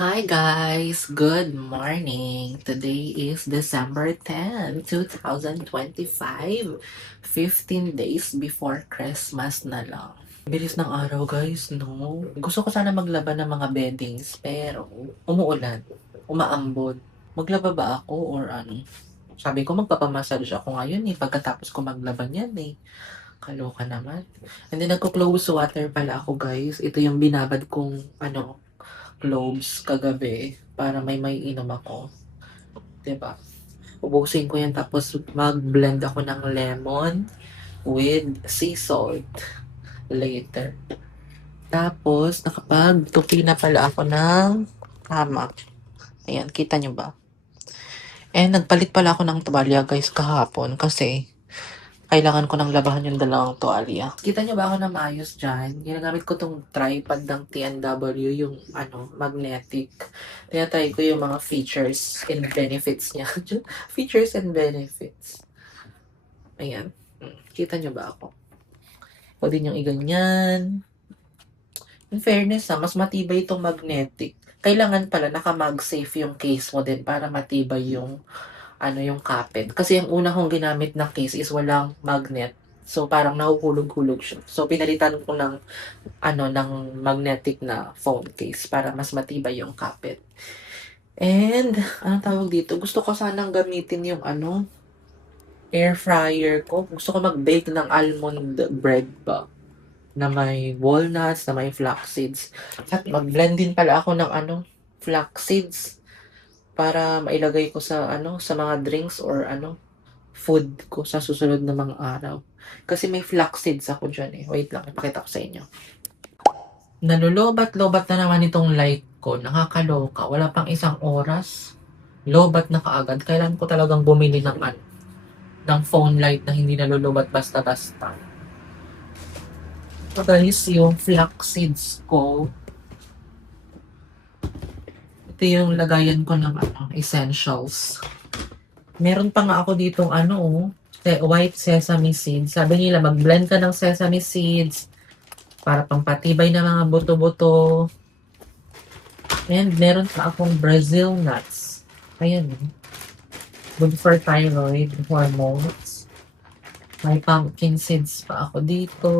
Hi guys, good morning. Today is December 10, 2025. 15 days before Christmas na lang. Bilis ng araw guys, no? Gusto ko sana maglaba ng mga beddings pero umuulan, umaambon. Maglaba ba ako or ano? Sabi ko magpapamassage ako ngayon pagkatapos ko maglaban yan Kaloka naman. And then nagko-close water pala ako guys. Ito yung binabad kong cloves kagabi para may inom ako. 'Di ba? Ubusin ko yan tapos mag-blend ako ng lemon with sea salt later. Tapos, nakapag-tupi na pala ako ng tama. Ayan, kita nyo ba? And nagpalit pala ako ng tubalya guys kahapon kasi kailangan ko nang labahan yung dalawang tuwalya. Kita nyo ba ako na maayos dyan? Ginagamit ko tong tripod ng TNW, yung magnetic. Tinatry ko yung mga features and benefits niya. Features and benefits. Ayan. Kita nyo ba ako? Pwede nyo iganyan. In fairness mas matibay itong magnetic. Kailangan pala naka-mag-safe yung case mo din para matibay yung kapit. Kasi ang una kong ginamit na case is walang magnet. So, parang nahuhulog-hulog siya. So, pinalitan ko ng magnetic na phone case para mas matibay yung kapit. And, anong tawag dito? Gusto ko sanang gamitin yung air fryer ko. Gusto ko mag-bake ng almond bread ba? Na may walnuts, na may flax seeds. At mag-blend din pala ako ng flax seeds para mailagay ko sa mga drinks or food ko sa susunod na mga araw. Kasi may flax seeds ako dyan. Wait lang, ipakita ko sa inyo. Nalulobat-lobat na naman itong light ko. Nakakaloka. Wala pang isang oras. Lobat na kaagad. Kailan ko talagang bumili ng phone light na hindi nalulubat basta-basta. Ito guys, yung flax seeds ko. Ito yung lagayan ko ng essentials. Meron pa nga ako ditong white sesame seeds. Sabi nila, mag-blend ka ng sesame seeds para pampatibay na mga buto-buto. And meron pa akong Brazil nuts. Ayan. Good for thyroid hormones. May pumpkin seeds pa ako dito.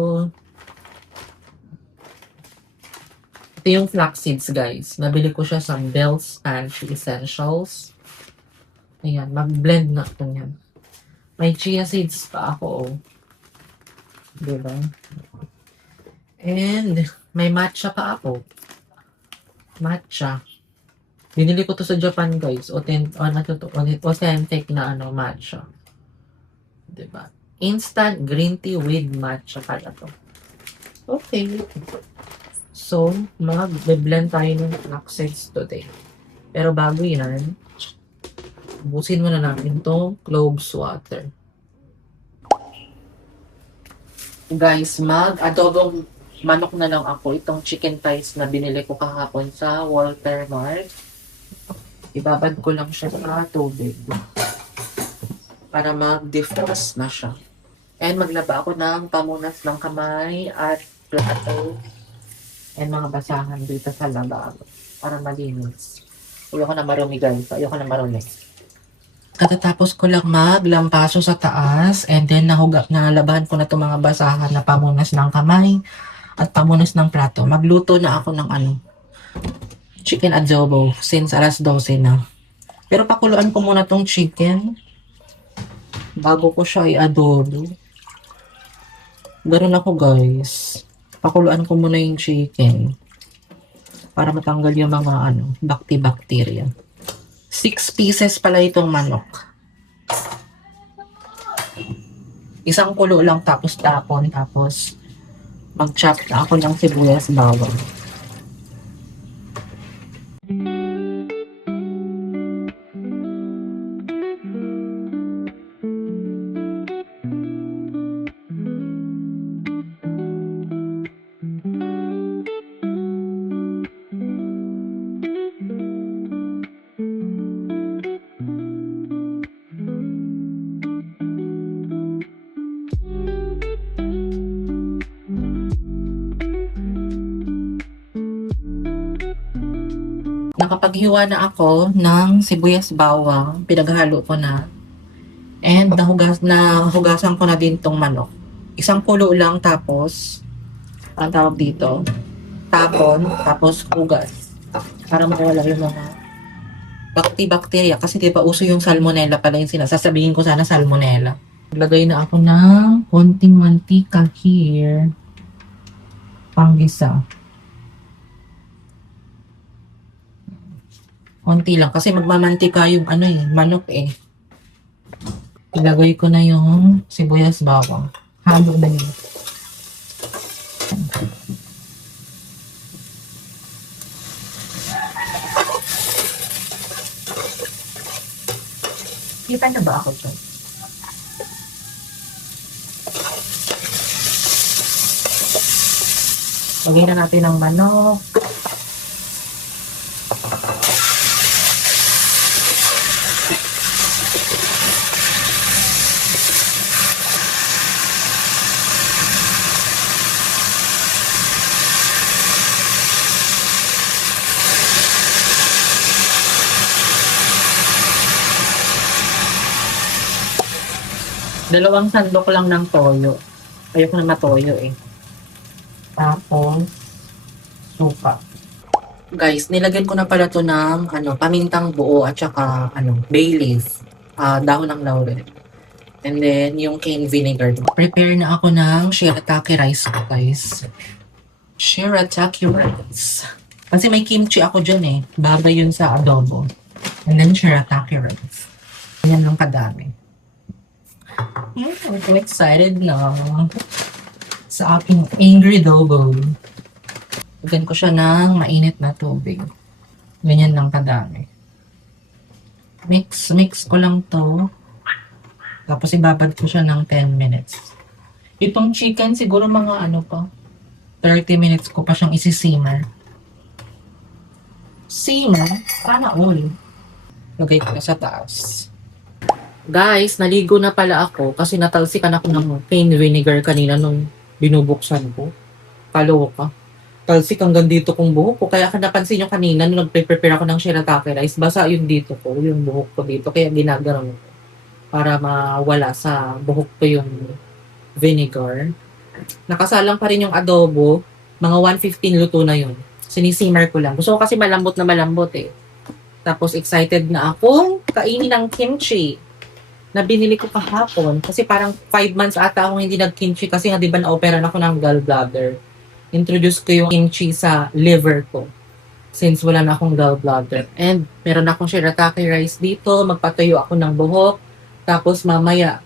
Ito yung flax seeds, guys. Nabili ko siya sa Bell's Pantry Essentials. Ayan, mag-blend na ito yan. May chia seeds pa ako, Diba? And may matcha pa ako. Matcha. Binili ko to sa Japan, guys. Authentic na matcha. Diba? Instant green tea with matcha pala to. Okay. So, mag-blend tayo ng flax seeds today. Pero bago yan, ubusin muna natin itong cloves water. Guys, mag-adobong manok na lang ako. Itong chicken thighs na binili ko kahapon sa Walter Mart. Ibabad ko lang siya sa tubig para mag-defrost na siya. And maglaba ako ng pamunas ng kamay at plato and mga basahan dito sa lababo para malinis. Ayoko na marumi guys. Ayoko na marumi. Katatapos ko lang maglampaso sa taas and then nalabahan ko na itong mga basahan na pamunas ng kamay at pamunas ng plato. Magluto na ako ng chicken adobo since alas 12 na. Pero pakuluan ko muna tong chicken bago ko siya i-adobo. Ganun ako guys. Pakuluan ko muna yung chicken para matanggal yung mga bacteria. 6 pieces pala itong manok. Isang kulo lang tapos tapon. Tapos mag-chop na ako ng sibuyas bawang. nakapaghiwa na ako ng sibuyas bawang. Pinaghalo ko na. And nahugasan ko na din tong manok. Isang kulo lang tapos, ang tawag dito, tapon, tapos hugas. Para mawala yung mga bacteria. Kasi di ba uso yung salmonella pala yung sinasasabihin ko sana salmonella. Lagay na ako ng konting mantika here. Panggisa. Konti lang. Kasi magmamantika yung manok eh. Ilagay ko na yung sibuyas bawang. Halo na yun. Kita na ba ako dyan? Lagay na natin ang manok. Dalawang sandok lang ng toyo. Ayoko na matoyo eh. Tapos, suka. Guys, nilagyan ko na pala to ng pamintang buo at saka bay leaf. Dahon ng laurel. And then, yung cane vinegar. Prepare na ako ng shirataki rice ko, guys. Shirataki rice. Kasi may kimchi ako dyan eh. Bagay yun sa adobo. And then, shirataki rice. Yan lang kadami. I'm so excited na sa aking angry adobo. Lagyan ko siya ng mainit na tubig. Ganyan lang kadami. Mix ko lang to. Tapos ibabad ko siya ng 10 minutes. Itong chicken siguro mga 30 minutes ko pa siyang isi-simmer. Simmer? Sana all. Lagay ko sa taas. Guys, naligo na pala ako kasi natalsikan ako ng cane vinegar kanina nung binubuksan ko. Kaloka. Talsik hanggang dito kong buhok ko. Kaya napansin nyo kanina nung nagpe-prepare ako ng shirataki rice, basa yung dito ko, yung buhok ko dito. Kaya ginagano ko para mawala sa buhok ko yung vinegar. Nakasalang pa rin yung adobo. Mga 1:15 luto na yun. Sinisimmer ko lang. Gusto ko kasi malambot na malambot eh. Tapos excited na akong kainin ng kimchi na binili ko kahapon. Kasi parang 5 months ata akong hindi nag-kimchi kasi nga diba na-operan ako ng gallbladder. Introduce ko yung kimchi sa liver ko since wala na akong gallbladder. And meron akong shirataki rice dito. Magpatuyo ako ng buhok. Tapos mamaya,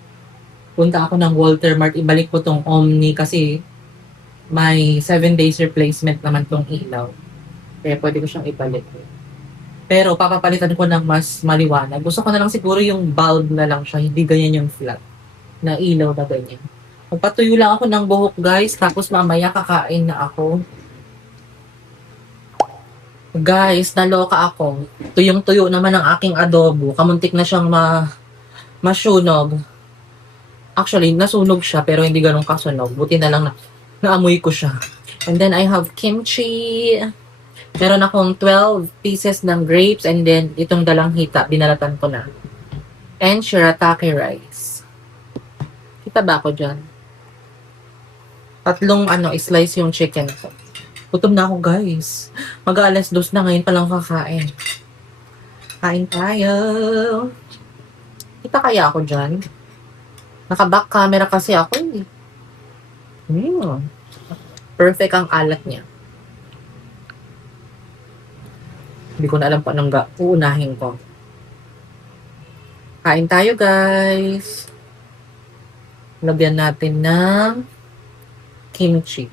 punta ako ng Walter Mart. Ibalik ko tong Omni kasi may 7 days replacement naman tong ilaw. Kaya pwede ko siyang ibalik. Pero papapalitan ko ng mas maliwanag. Gusto ko na lang siguro yung bulb na lang siya. Hindi ganyan yung flat na ilaw na ganyan. Magpatuyo lang ako ng buhok guys. Tapos mamaya kakain na ako. Guys, naloka ako. Tuyong-tuyo naman ang aking adobo. Kamuntik na siyang masunog. Actually, nasunog siya pero hindi ganun kasunog. Buti na lang naamoy ko siya. And then I have kimchi. Meron akong 12 pieces ng grapes and then itong dalang hita, binalatan ko na. And shirataki rice. Kita ba ako dyan? Tatlong slice yung chicken ko. Gutom na ako guys. Mag-alas 2 na ngayon palang kakain. Kain tayo. Kita kaya ako dyan? Naka-back camera kasi ako eh. Perfect ang alat niya. Hindi ko na alam pa anong uunahin ko. Kain tayo, guys. Lagyan natin ng kimchi.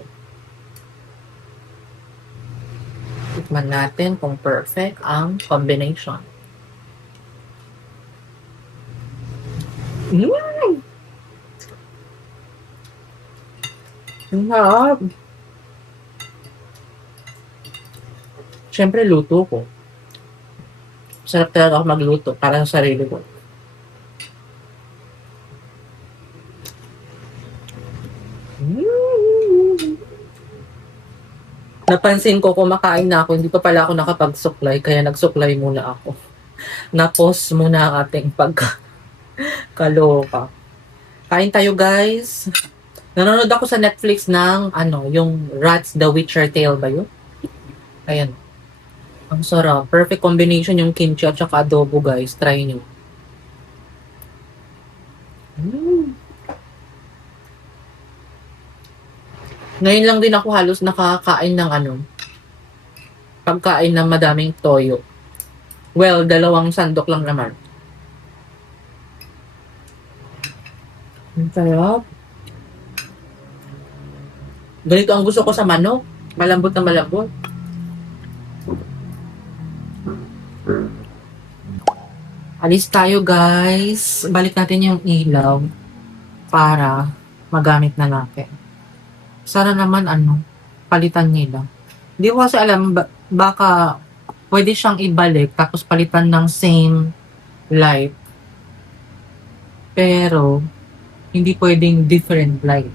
Tikman natin kung perfect ang combination. Ang harap. Siyempre, luto ko. Sarap talaga ako magluto para sa sarili ko. Napansin ko kumakain na ako, hindi pa pala ako nakapag-supply, kaya nag-supply muna ako. Na-pause muna ang ating pagkaloka. Kain tayo guys. Nanonood ako sa Netflix ng yung Rats the Witcher Tale ba yun? Ayan. Ang sarap. Perfect combination yung kimchi at saka adobo guys. Try nyo. Ngayon lang din ako halos nakakain ng pagkain ng madaming toyo. Well, 2 sandok lang naman. Ang sarap. Ganito ang gusto ko sa manok. Malambot na malambot. Alis tayo guys. Balik natin yung ilaw para magamit na natin. Sana naman palitan nila. Hindi ko kasi alam baka pwede siyang ibalik tapos palitan ng same light. Pero hindi pwedeng different light.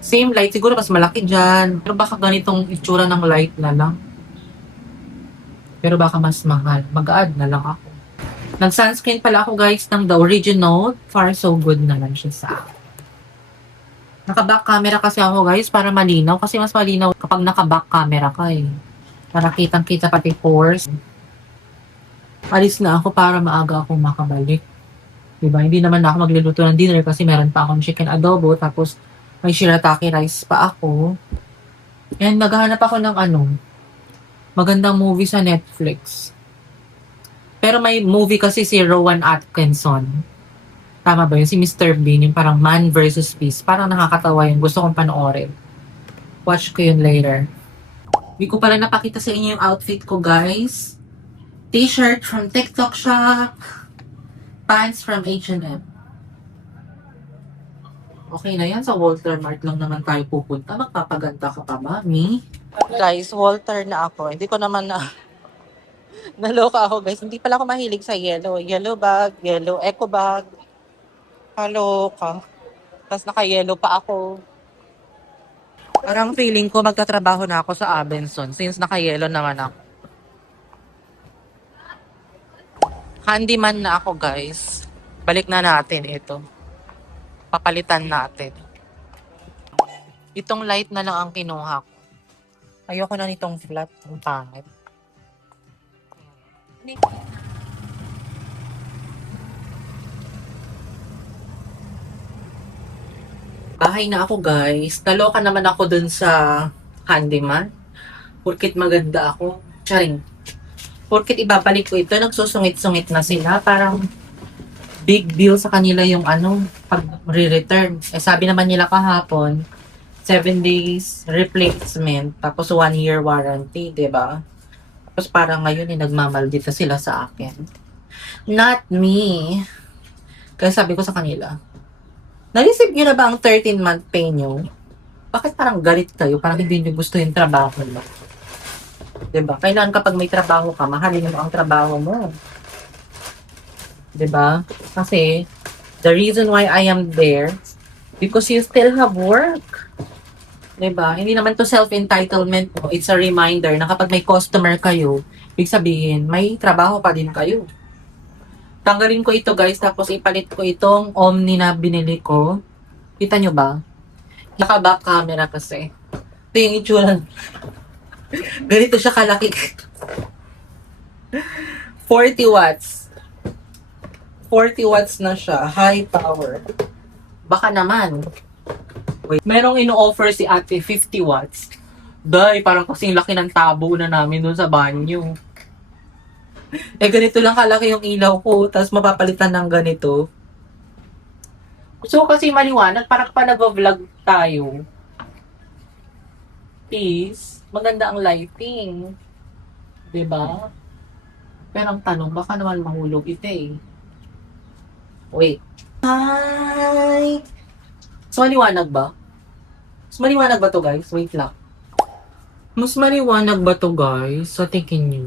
Same light, siguro mas malaki dyan. Pero baka ganitong itsura ng light na lang. Pero baka mas mahal. Mag-add na lang ako. Nag-sunscreen pala ako guys ng The Original. Far So Good naman siya sa akin. Naka-back camera kasi ako guys para malinaw. Kasi mas malinaw kapag naka-back camera ka eh. Para kitang-kita pati pores. Alis na ako para maaga akong makabalik. Diba? Hindi naman ako magluluto ng dinner kasi meron pa akong chicken adobo. Tapos may shirataki rice pa ako. And naghahanap ako ng magandang movie sa Netflix. Pero may movie kasi si Rowan Atkinson. Tama ba yun? Si Mr. Bean, yung parang Man versus Beast. Parang nakakatawa yun. Gusto kong panoorin. Watch ko yun later. Hindi ko pala napakita sa inyo yung outfit ko, guys. T-shirt from TikTok Shop. Pants from H&M. Okay na yan. Sa Walter Mart lang naman tayo pupunta. Magpapaganda ka pa, mami. Guys, Walter na ako. Hindi ko naman naloka ako, guys. Hindi pala ako mahilig sa yellow. Yellow bag, yellow eco bag. Kaloka. Tapos naka-yellow pa ako. Parang feeling ko magtatrabaho na ako sa Abenson since naka-yellow naman ako. Handyman na ako, guys. Balik na natin ito. Papalitan natin. Itong light na lang ang kinuha ko. Ayoko na nitong flat. Ang pangit. Bahay na ako guys. Naloka naman ako dun sa handyman. Porkit maganda ako. Charing. Porkit ibabalik ko ito, nagsusungit-sungit na sila. Parang big deal sa kanila yung pag re-return. Eh sabi naman nila kahapon, 7 days replacement, tapos 1 year warranty, 'di ba? Tapos parang ngayon nagmamaldita sila sa akin. Not me. Kaya sabi ko sa kanila, na-receive nyo na ba ang 13-month pay nyo? Bakit parang galit kayo? Parang hindi nyo gusto yung trabaho mo. 'Di ba? Kailangan kapag may trabaho ka, mahalin mo ang trabaho mo. 'Di ba? Kasi the reason why I am there because you still have work. 'Di ba? Hindi naman to self-entitlement mo. It's a reminder na kapag may customer kayo, ibig sabihin, may trabaho pa din kayo. Tanggalin ko ito guys, tapos ipalit ko itong Omni na binili ko. Kita nyo ba? Naka-back camera kasi. Ito yung itsura. Ganito siya kalaki. 40 watts. 40 watts na siya. High power. Baka naman. Wait. Merong ino-offer si ate 50 watts. Day, parang kasing laki ng tabo na namin doon sa banyo. Eh, ganito lang kalaki yung ilaw ko, tapos mapapalitan ng ganito. So, kasi maliwanag, parang pa nag-vlog tayo. Please, maganda ang lighting. 'Di ba? Pero ang tanong, baka naman mahulog ito eh. Wait. Hi! Mas maliwanag ba? Mas maliwanag ba to guys? Wait lang. Mas maliwanag ba to guys? Sa tingin nyo?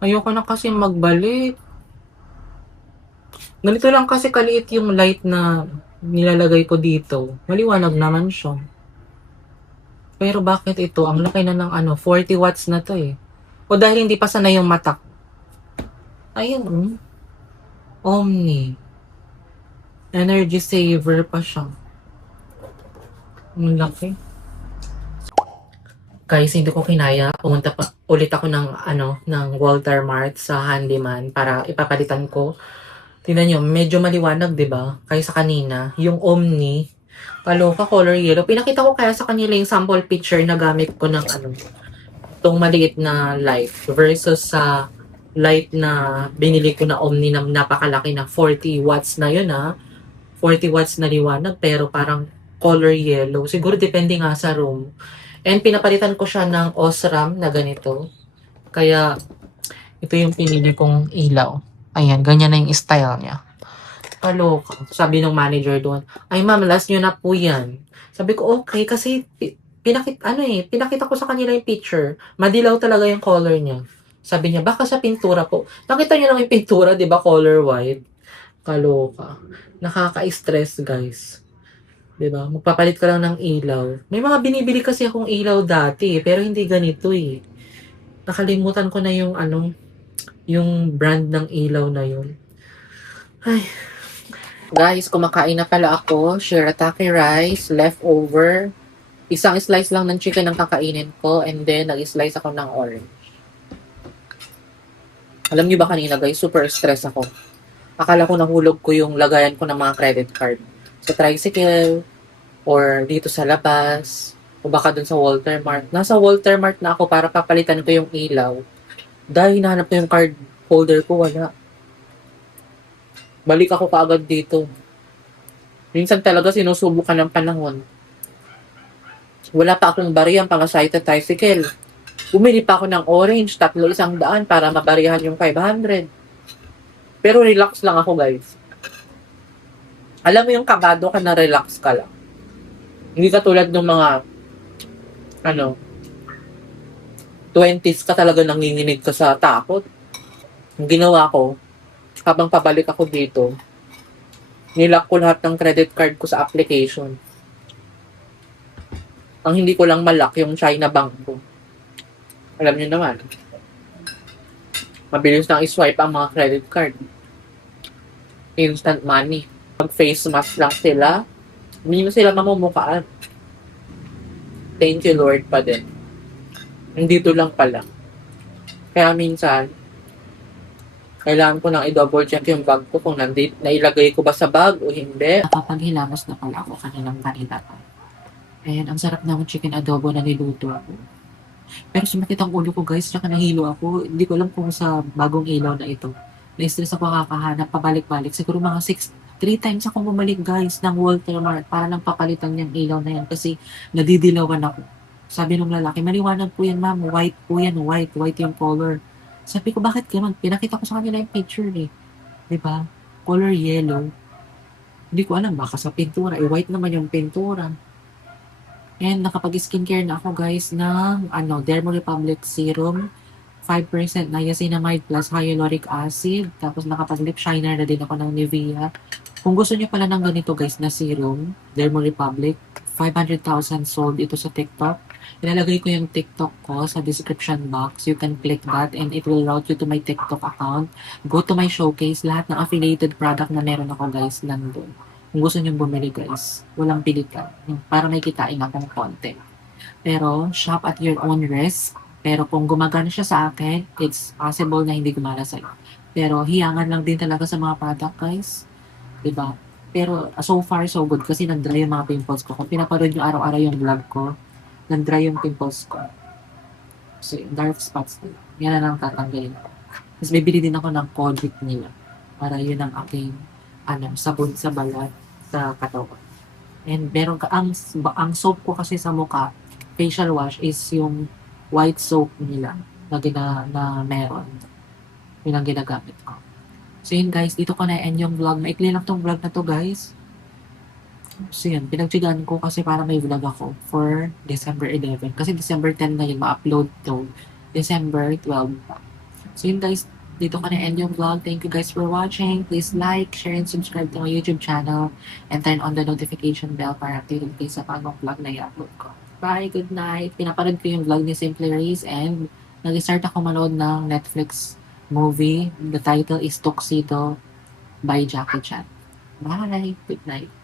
Ayoko na kasi magbalik. Ganito lang kasi kaliit yung light na nilalagay ko dito. Maliwanag naman siya. Pero bakit ito? Ang laki na ng 40 watts na to eh. O dahil hindi pa sanay yung mata. Ayun, Omni. Energy saver pa siya. Ang laki. Guys, hindi ko kinaya. Pumunta pa ulit ako ng Walter Mart sa handyman para ipapalitan ko. Tingnan nyo, medyo maliwanag, di ba? Kaysa kanina. Yung Omni, kaloka, color yellow. Pinakita ko kaya sa kanila yung sample picture na gamit ko ng itong maliit na light versus sa light na binili ko na Omni na napakalaki na 40 watts na yun 40 watts na liwanag pero parang color yellow. Siguro depende nga sa room. And pinapalitan ko siya ng Osram na ganito. Kaya ito yung pinili kong ilaw. Ayan, ganyan na yung style niya. Kaloka. Sabi ng manager doon, ay ma'am, last nyo na po yan. Sabi ko, okay, kasi pinakita ko sa kanila yung picture. Madilaw talaga yung color niya. Sabi niya, baka sa pintura po. Nakita niyo lang yung pintura, di ba, color white? Kaloka. Nakaka-stress, guys. Di ba? Magpapalit ka lang ng ilaw. May mga binibili kasi akong ilaw dati, pero hindi ganito eh. Nakalimutan ko na yung brand ng ilaw na yun. Ay. Guys, kumakain na pala ako. Shirataki rice, leftover. Isang slice lang ng chicken ang kakainin ko, and then nag-slice ako ng orange. Alam niyo ba kanina guys, super stress ako. Akala ko nahulog ko yung lagayan ko ng mga credit card. Sa tricycle, or dito sa labas, o baka dun sa Walter Mart. Nasa Walter Mart na ako para papalitan ko yung ilaw. Dahil hinahanap ko yung card holder ko, wala. Balik ako kaagad dito. Minsan talaga sinusubukan ng panahon. Wala pa akong bariyang pangasay sa tricycle. Bumili pa ako ng orange, 300 para mabarihan yung 500. Pero relax lang ako, guys. Alam mo yung kabado ka na relax ka lang. Hindi ka tulad ng mga 20s ka talaga nanginginig ka sa takot. Ang ginawa ko, habang pabalik ako dito, nilock ko lahat ng credit card ko sa application. Ang hindi ko lang malak yung China Bank ko. Alam niyo naman, mabilis nang iswipe ang mga credit card. Instant money. Mag-face mask lang sila. Hindi na sila mamumukaan. Thank you Lord pa din. Nandito lang pala. Kaya minsan, kailangan ko nang i-double check yung bag ko kung nailagay ko ba sa bag o hindi. Napapaghilamos na pala ako kanina pa. Ayan, ang sarap ng chicken adobo na niluto ako. Pero sumakit ang ulo ko guys, tsaka nahilo ako. Hindi ko alam kung sa bagong ilaw na ito. Na-stress ako kakahanap, pabalik-balik. Siguro mga 3 times ako bumalik guys ng Walter Mart para lang papalitan yung ilaw na yan kasi nadidilawan ako. Sabi nung lalaki, maliwanag po yan ma'am, white po yan, white yung color. Sabi ko, bakit ganun? Pinakita ko sa kanila yung picture eh. Diba? Color yellow. Hindi ko alam, baka sa pintura. White naman yung pintura. And nakapag-skincare na ako guys ng Derma Republic Serum. 5% niacinamide plus hyaluronic acid. Tapos nakapag-lip shiner na din ako ng Nivea. Kung gusto niyo pala ng ganito guys na serum, Derma Republic, 500,000 sold ito sa TikTok. Ilalagay ko yung TikTok ko sa description box. You can click that and it will route you to my TikTok account. Go to my showcase. Lahat ng affiliated product na meron ako guys nandun. Kung gusto nyo bumili guys, walang pilitan. Para may kitain akong konti. Pero, shop at your own risk. Pero kung gumagana siya sa akin, it's possible na hindi gumana sa'yo. Pero, hiyangan lang din talaga sa mga product guys. Diba? Pero, so far, so good. Kasi nag-dry yung mga pimples ko. Kung pinapanood nyo araw-araw yung vlog ko, nag-dry yung pimples ko. So, dark spots nila. Yan na lang tatanggalin ko. Tapos, bibili din ako ng Kojic nila. Para yun ang aking sabon sa balat sa katawan. And meron ka, ang soap ko kasi sa mukha, facial wash is yung white soap nila na meron. Yun ang ginagamit ko. So yun guys, dito ko na-end yung vlog. Maikli lang tong vlog na to guys. So yun, pinagtigaan ko kasi para may vlog ako for December 11. Kasi December 10 na yun, ma-upload to December 12. So yun guys, dito ko na-end yung vlog. Thank you guys for watching. Please like, share, and subscribe to my YouTube channel. And turn on the notification bell para updated kayo sa bagong vlog na i-upload ko. Bye, good night. Pinapanood ko yung vlog ni Simply Race and nag-start ako manood ng Netflix movie. The title is Tuxedo by Jackie Chan. Bye, good night.